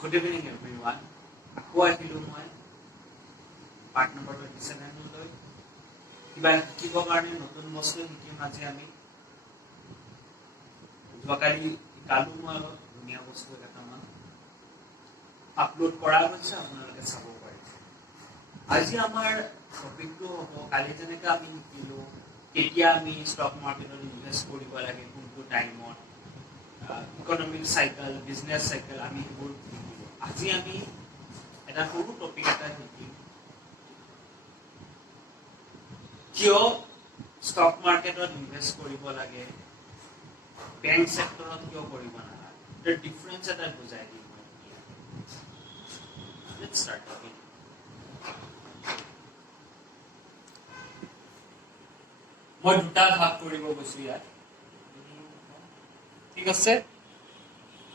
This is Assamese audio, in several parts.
Good evening everyone. Ako আহিলো মই পাৰ্ট নম্বৰ 27 লৈ কিবা শিকিবৰ কাৰণে নতুন বস্তু শিকিম আজি আমি যোৱাকালি শিকালো মই ধুনীয়া বস্তু কেইটামান আপলোড কৰা হৈছে আপোনালোকে চাব পাৰিছে আজি আমাৰ টপিকটো হ'ব কালি যেনেকৈ আমি শিকিলো কেতিয়া আমি ষ্টক মাৰ্কেটত ইনভেষ্ট কৰিব লাগে কোনটো টাইমত ইকনমিক সাইকেল বিজনেস সাইকেল আমি এইবোৰ আজি আমি এটা সৰু টপিক এটা শিকিম কিয় ষ্টক মাৰ্কেটত ইনভেষ্ট কৰিব লাগে বেংক সেক্টৰত কিয় কৰিব নালাগে the difference এটা বুজাই দিম let's start talking মই দুটা ভাগ কৰিব গৈছো ইয়াত ঠিক আছে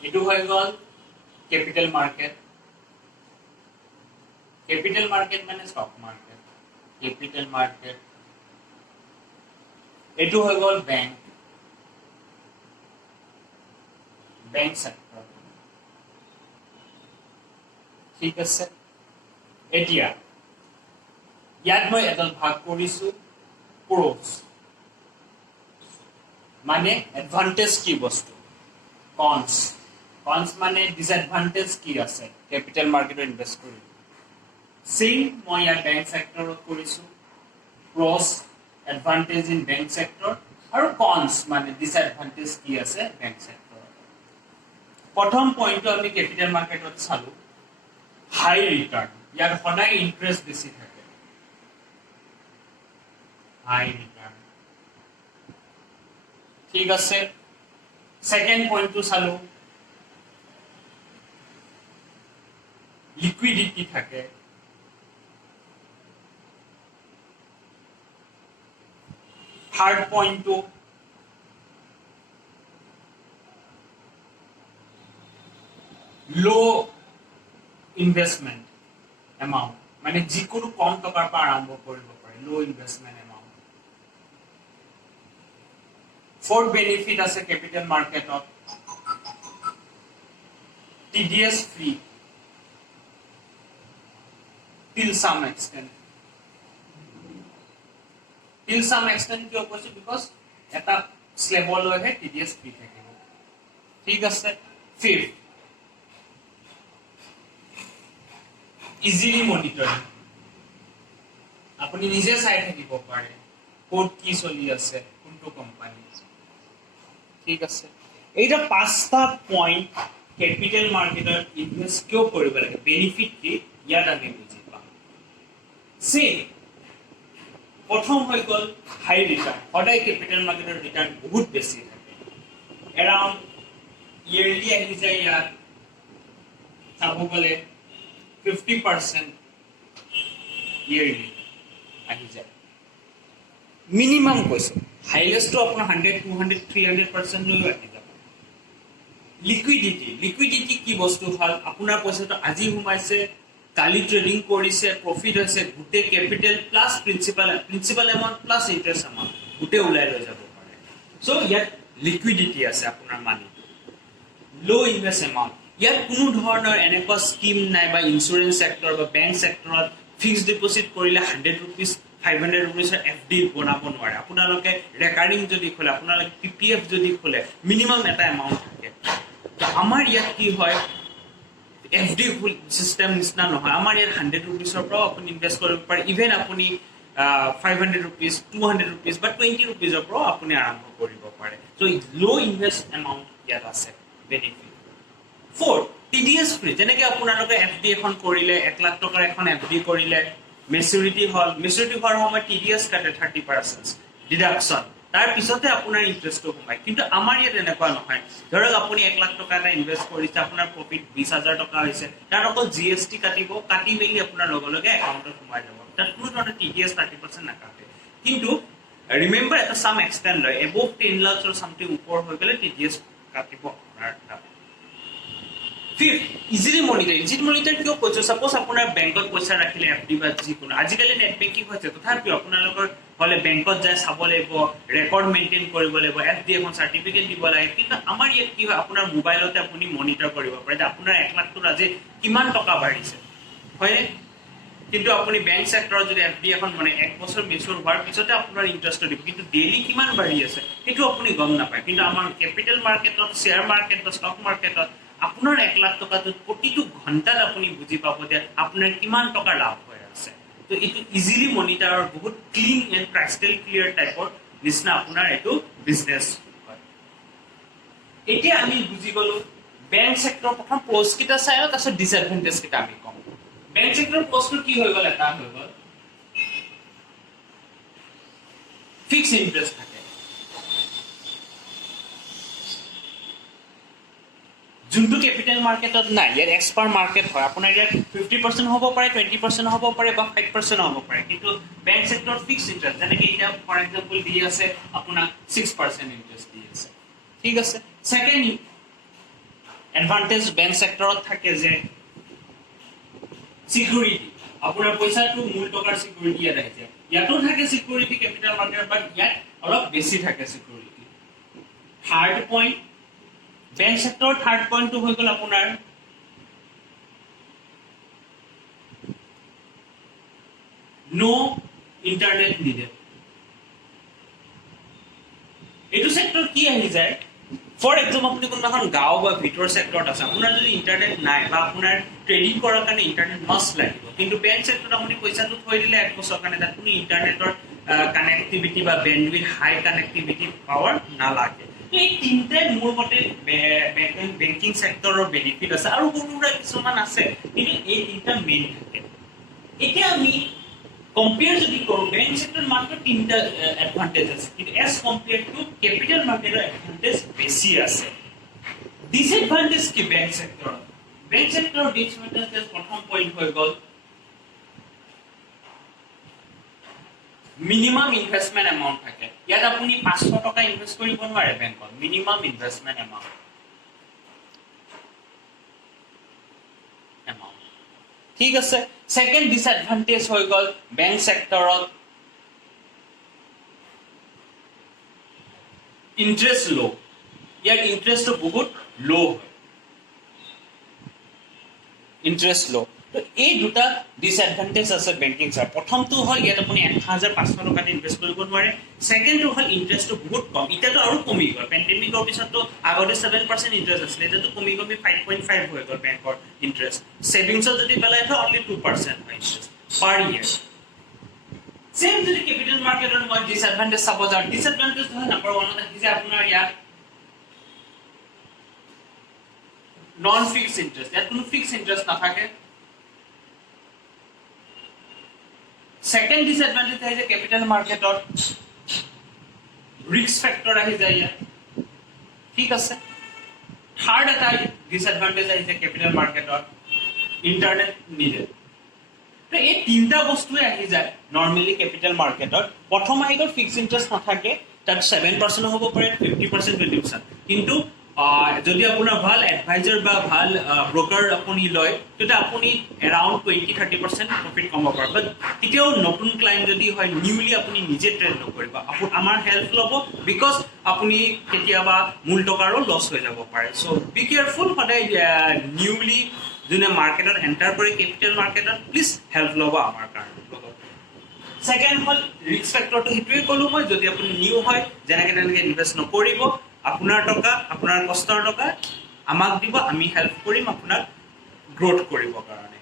এটো হৈ গল capital market মানে stock market capital market এটো হৈ গল bank sector ঠিক আছে এতিয়া ইয়াত মই এটা ভাগ কৰিছো pros মানে advantage কি বস্তু cons মানে disadvantage কি আছে capital market ইনভেস্ট কৰি same মই ইয়াত bank sector কৰিছো pros advantage in bank sector আৰু cons মানে disadvantage কি আছে bank sector প্ৰথম পইণ্টটো আমি capital marketত চালো high return ইয়াৰ সদায় ইন্টারেস্ট বেছি থাকে high return ঠিক আছে সেকেন্ড পইণ্টটো চালো লিকুইডিটি থাকে থার্ড পইণ্টটো লো ইনভেস্টমেন্ট এমাউন্ট মানে যিকোনো কম টকাৰ পৰা আৰম্ভ কৰিব পাৰে লো ইনভেস্টমেন্ট এমাউন্ট ফোর বেনিফিট আছে capital মার্কেটত TDS free till some extent কিয় কৈছো because এটা স্লেবল লৈহে TDS free থাকিব ঠিক আছে ফিফথ ইজিলি মনিটৰিং আপুনি নিজে চাই থাকিব পাৰে কোড কি চলি আছে কোনটো কোম্পানী ঠিক আছে এইটা পাঁচটা পইণ্ট ক্যাপিটাল মাৰ্কেটৰ ইনভেস্ট কিয় কৰিব লাগে বেনিফিট কি ইয়াত আমি বুজি পাম সে প্ৰথম হৈ গল হাই ৰিটাৰ্ণ সদায় ক্যাপিটাল মাৰ্কেটৰ ৰিটাৰ্ণ বহুত বেছি থাকে এৰাউণ্ড ইয়াৰলি আহি যায় ইয়াত চাব গলে 50% ইয়াৰলি আহি যায় মিনিমাম কৈছো হাইয়েস্ট তো আপোনাৰ 100 200 300% লৈ আহি যাব লিকুইডিটি কি বস্তু হল আপোনাৰ পইচাটো আজি হুমাইছে কালি ট্ৰেডিং কৰিছে প্ৰফিট হৈছে গুটে capital plus principal amount plus interest amount গুটে উলাই লৈ যাব পাৰে সো ইয়াত লিকুইডিটি আছে আপোনাৰ মানি লো ইনভেস্ট এমাউন্ট ইয়াত কোনো ধৰণৰ এনেকুৱা স্কিম নাই বা ইন্স্যুৰেন্স সেক্টৰ বা বেংক সেক্টৰত ফিক্সড ডিপোজিট কৰিলে 100 rupees 500 rupees FD বনাব নোৱাৰে আপোনালোকে ৰেকাৰিং যদি খোলে আপোনালোকে PPF যদি খোলে মিনিমাম এটা এমাউন্ট থাকে তো আমাৰ ইয়াত কি হয় FD সিস্টেম নিচিনা নহয় আমাৰ ইয়াত 100 rupees ৰ পৰা আপুনি ইনভেস্ট কৰিব পাৰে ইভেন আপুনি 500 rupees 200 rupees বা 20 rupees ৰ পৰা আপুনি আৰম্ভ কৰিব পাৰে সো লো ইনভেস্ট এমাউন্ট ইয়াত আছে বেনিফিট Fourth, TDS free যেনেকৈ আপোনালোকে FD এখন কৰিলে 1 লাখ টকাৰ এখন FD কৰিলে মেচুৰিটি হোৱাৰ সময় TDS কাটে 30% ডিডাকশন তাৰ পিছতে আপোনাৰ ইন্টাৰেষ্টটো হয় কিন্তু আমাৰ ইয়াত এনেকুৱা নহয় ধৰক আপুনি 1 লাখ টকা এটা ইনভেস্ট কৰিছে আপোনাৰ প্ৰফিট 20000 টকা হৈছে তাৰ অকল GST কাটি মেলি আপোনাৰ লগে একাউণ্টত সোমাই যাব তাৰ কোনো ধৰণৰ TDS 30% নাকাটে কিন্তু ৰিমেম্বাৰ এটা সাম এক্সটেন্ড লয় এবভ 10 লাখ or something ওপৰ হৈ গলে TDS কাটিব আপোনাৰ Fifth, easily monitor কিয় কৈছো suppose আপোনাৰ বেংকত পইচা ৰাখিলে FD বা যিকোনো আজিকালি নেট বেংকিং হৈছে তথাপিও আপোনালোকৰ হলে বেংকত যায় চাব লাগিব, ৰেকৰ্ড মেইনটেইন কৰিব লাগিব, FD এখন চাৰ্টিফিকেট দিব লাগে। কিন্তু আমাৰ ইয়াত কি হয়, আপোনাৰ মোবাইলতে আপুনি মনিটৰ কৰিব পাৰে যে আপোনাৰ 1 লাখটোৰ আজি কিমান টকা বাঢ়িছে, হয়নে? কিন্তু আপুনি বেংক সেক্টৰত যদি FD এখন মানে 1 বছৰ মেচুৰ হোৱাৰ পিছতে আপোনাৰ ইন্টাৰেষ্টটো দিব, কিন্তু ডেইলি কিমান বাঢ়ি আছে সেইটো আপুনি গম নাপায়। কিন্তু আমাৰ কেপিটেল মাৰ্কেটত, শ্বেয়াৰ মাৰ্কেটত, ষ্টক মাৰ্কেটত আপোনাৰ 1 লাখ টকাটোত প্ৰতিটো ঘণ্টাত আপুনি বুজি পাব যে আপোনাৰ কিমান টকা লাভ হৈ আছে। তো এইটো ইজিলি মনিটাৰৰ বহুত ক্লিন এণ্ড ক্ৰাইষ্টেল ক্লিয়াৰ টাইপৰ নিচিনা আপোনাৰ এইটো বিজনেছ হয়। এতিয়া আমি বুজি গলো বেংক সেক্টৰৰ প্ৰথম প্লছ কেইটা চাই আৰু তাৰপিছত ডিসএডভান্টেজ কেইটা আমি কম। বেংক সেক্টৰৰ প্লছটো কি হৈ গ'ল, এটা হৈ গ'ল ফিক্স ইন্টাৰেষ্ট থাকে। যোনটো কেপিটেল মাৰ্কেটত নাই, ইয়াত এক্সপাৰ্ট মাৰ্কেট হয়। আপোনাৰ ইয়াত 50% হ'ব পাৰে, 20% হ'ব পাৰে বা 5% হ'ব পাৰে। কিন্তু বেংক সেক্টৰত ফিক্স ইন্টাৰেষ্ট, যেনেকৈ এতিয়া ফৰ এক্সাম্পল দি আছে আপোনাক 6% ইন্টাৰেষ্ট দি আছে, ঠিক আছে। সেকেন্ড এডভান্টেজ বেংক সেক্টৰত থাকে যে সিকিউৰিটি, আপোনাৰ পইচাটো মূল টকাৰ সিকিউৰিটি ইয়াত আহিছে। ইয়াতো থাকে সিকিউৰিটি কেপিটেল মাৰ্কেট, বাট ইয়াত অলপ বেছি থাকে সিকিউৰিটি। থাৰ্ড পইণ্ট, বেংক সেক্টৰৰ থাৰ্ড পইণ্টটো হৈ গ'ল আপোনাৰ নো ইন্টাৰনেট নিডেড। এইটো সেক্টৰ কি আহি যায়, ফৰ এক্সাম্পল আপুনি কোনোবাখন গাঁও বা ভিতৰ সেক্টৰত আছে, আপোনাৰ যদি ইন্টাৰনেট নাই বা আপোনাৰ ট্ৰেডিং কৰাৰ কাৰণে ইন্টাৰনেট মাষ্ট লাগিব, কিন্তু বেংক সেক্টৰত আপুনি পইচাটো থৈ দিলে 1 বছৰৰ কাৰণে, তাত কোনো ইন্টাৰনেটৰ কানেক্টিভিটি বা বেণ্ডউইথ হাই কানেক্টিভিটি পাৱাৰ নালাগে। এই তিনিটাই মোৰ মতে বেংকিং সেক্টৰৰ বেনিফিট আছে, আৰু সৰু কিছুমান আছে, কিন্তু এই তিনিটা মেইন থাকে। এতিয়া আমি কম্পেয়াৰ যদি কৰোঁ, বেংক সেক্টৰত মাত্ৰ 3টা এডভান্টেজ আছে, কিন্তু এজ কম্পেয়াৰ টু কেপিটেল মাৰ্কেটৰ এডভান্টেজ বেছি আছে। ডিসএডভান্টেজ কি বেংক সেক্টৰত? বেংক সেক্টৰৰ ডিসএডভান্টেজ প্ৰথম পইণ্ট হৈ গ'ল মিনিমাম ইনভেষ্টমেন্ট এমাউন্ট থাকে। ইয়াত আপুনি 500 টকা ইনভেষ্ট কৰিব নোৱাৰে বেংকত, মিনিমাম ইনভেষ্টমেন্ট এমাউন্ট। ঠিক আছে। সেকেন্ড ডিসএডভান্টেজ হৈ গ'ল বেংক সেক্টৰত ইন্টাৰেষ্ট লো। ইয়াৰ ইন্টাৰেষ্টটো বহুত লো হয়, ইন্টাৰেষ্ট লো। তো এই দুটা ডিসএডভান্টেজ আছে বেংকিং সেক্টৰ। প্ৰথমটো হ'ল ইয়াত আপুনি 1500 টকাত ইনভেষ্ট কৰিব নোৱাৰে। সেকেন্ডটো হ'ল ইন্টাৰেষ্টটো বহুত কম। এতিয়াতো আৰু কমি গ'ল, পেণ্ডেমিকৰ পিছততো আগতে 7% ইন্টাৰেষ্ট আছিলে, এতিয়াতো কমি 5.5 হৈ গ'ল বেংকৰ ইন্টাৰেষ্ট। সেভিংছত যদি পেলাই থয় অনলি 2% হয় ইন্টাৰেষ্ট পাৰ ইয়াৰ। সেম যদি কেপিটেল মাৰ্কেটৰ মই ডিসএডভান্টেজ চাব যাওঁ, ডিসএডভান্টেজ হয় নম্বৰ 1ত আহি যায় আপোনাৰ ইয়াত নন ফিক্সড ইন্টাৰেষ্ট। ইয়াত কোনো ফিক্সড ইন্টাৰেষ্ট নাথাকে। সেকেন্ড ডিসএডভান্টেজ আহি যায় কেপিটেল মাৰ্কেটৰ ৰিস্ক ফেক্টৰ আহি যায় ইয়াত, ঠিক আছে। থাৰ্ড এটা ডিসএডভান্টেজ আহি যায় কেপিটেল মাৰ্কেটৰ ইন্টাৰনেট নিডেড। তো এই তিনিটা বস্তুৱে আহি যায় নৰ্মেলি কেপিটেল মাৰ্কেটত। প্ৰথম আহি গ'ল ফিক্সড ইন্টাৰেষ্ট নাথাকে, তাত 7% হ'ব পাৰে, 50% ভেলিউচন। কিন্তু যদি আপোনাৰ ভাল এডভাইজাৰ বা ভাল ব্ৰকাৰ আপুনি লয়, তেতিয়া আপুনি এৰাউণ্ড 20-30% প্ৰফিট কমাব পাৰে। বাট তেতিয়াও নতুন ক্লাইণ্ট যদি হয়, নিউলি আপুনি নিজে ট্ৰেড নকৰিব, আমাৰ হেল্প ল'ব, বিকজ আপুনি কেতিয়াবা মূল টকাৰো লছ হৈ যাব পাৰে। চ' বি কেয়াৰফুল, সদায় নিউলি যোনে মাৰ্কেটত এণ্টাৰ কৰে কেপিটেল মাৰ্কেটত, প্লিজ হেল্প ল'ব আমাৰ কাৰণে। সেকেন্ড হ'ল ৰিস্ক ফেক্টৰটো, সেইটোৱে ক'লো মই, যদি আপুনি নিউ হয় যেনেকে তেনেকে ইনভেষ্ট নকৰিব। আপোনাৰ টকা, আপোনাৰ কষ্টৰ টকা আমাক দিব, আমি হেল্প কৰিম আপোনাক গ্ৰোথ কৰিবৰ কাৰণে।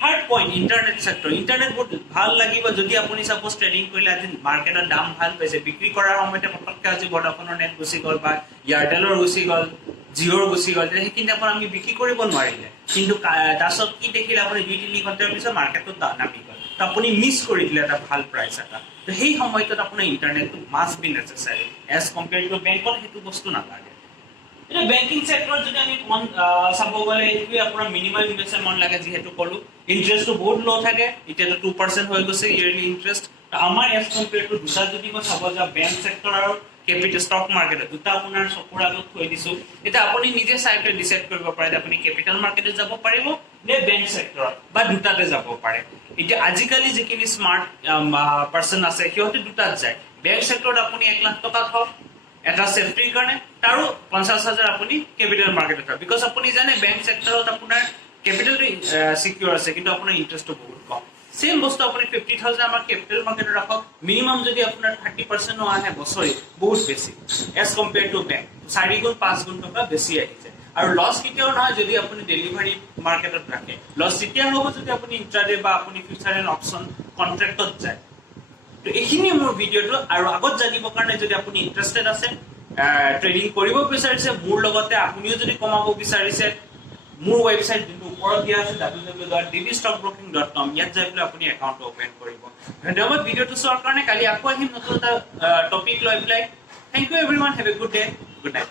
Third point internet sector. Internet বহুত ভাল লাগিব যদি আপুনি সাপোজ ট্ৰেডিং কৰিলে, আজি মাৰ্কেটৰ দাম ভাল পাইছে, বিক্ৰী কৰাৰ সময়তে পটককৈ আজি ভোডাফোনৰ নেট গুচি গ'ল বা এয়াৰটেলৰ গুচি গ'ল, জিঅ'ৰ গুচি গ'ল, সেইখিনি আপোনাৰ আমি বিক্ৰী কৰিব নোৱাৰিলে। কিন্তু তাৰপিছত কি দেখিলে, আপুনি 2-3 ঘণ্টাৰ পিছত মাৰ্কেটটো নামি গ'ল, তো আপুনি মিছ কৰি দিলে এটা ভাল প্ৰাইচ এটা। তো সেই সময়টোত আপোনাৰ ইন্টাৰনেটটো must be necessary, as compare to বেংকত সেইটো বস্তু নালাগে। এতিয়া বেংকিং সেক্টৰত যদি আমি চাব গ'লে, এইটোৱে আপোনাৰ মিনিমাম ইনভেষ্টমেণ্ট লাগে, যিহেতু ক'লো ইন্টাৰেষ্টটো বহুত ল' থাকে। এতিয়াতো 2% হৈ গৈছে ইয়াৰলি ইন্টাৰেষ্ট। আমাৰ এজ কম্পেয়াৰ টু দুটা যদি মই চাব যাওঁ, বেংক সেক্টৰ আৰু কেপিটেল ষ্টক মাৰ্কেটত, দুটা আপোনাৰ চকুৰ আগত থৈ দিছো। এতিয়া আপুনি নিজে চাই পেলাই ডিচাইড কৰিব পাৰে যে আপুনি কেপিটেল মাৰ্কেটত যাব পাৰিব নে বেংক সেক্টৰত বা দুটাতে যাব পাৰে এতিয়া আজিকালি যিখিনি স্মাৰ্ট পাৰ্সন আছে সিহঁতে দুটাত যায় বেংক সেক্টৰত আপুনি 1 লাখ টকা থওক এটা সেফটিৰ কাৰণে তাৰো 50,000 আপুনি ক্যাপিটাল মাৰ্কেটত থওক বিকজ আপুনি জানে বেংক সেক্টৰত আপোনাৰ ক্যাপিটাল সিকিউৰ আছে কিন্তু আপোনাৰ ইন্টাৰেষ্টটো বহুত কম সেম বস্তু আপুনি 50,000 আমাৰ ক্যাপিটাল মাৰ্কেটত ৰাখক মিনিমাম যদি আপোনাৰ 30% নো আহে বছৰি বহুত বেছি এজ কম্পেয়াৰ টু বেংক 4 গুণ 5 গুণ টকা বেছি আহিছে আৰু লস কেতিয়াও নহয় যদি আপুনি ডেলিভাৰী মাৰ্কেটত ৰাখে লস তেতিয়া হ'ব যদি আপুনি ইন্ট্ৰাডে বা আপুনি ফিউচাৰ এণ্ড অপচন কন্ট্ৰাক্টত যায় তো এইখিনি মোৰ ভিডিওটো আৰু আগত জানিবৰ কাৰণে যদি আপুনি ইন্টাৰেষ্টেড আছে ট্ৰেডিং কৰিব বিচাৰিছে মোৰ লগতে আপুনিও যদি কমাব বিচাৰিছে মোৰ ওয়েবসাইট যোনটো ওপৰত দিয়া আছে www.dbstockbroking.com ইয়াত যাই পেলাই আপুনি একাউণ্ট ওপেন কৰিব ধন্যবাদ ভিডিওটো চোৱাৰ কাৰণে কালি আকৌ আহিম নতুন এটা টপিক লৈ পেলাই thank you everyone have a good day good night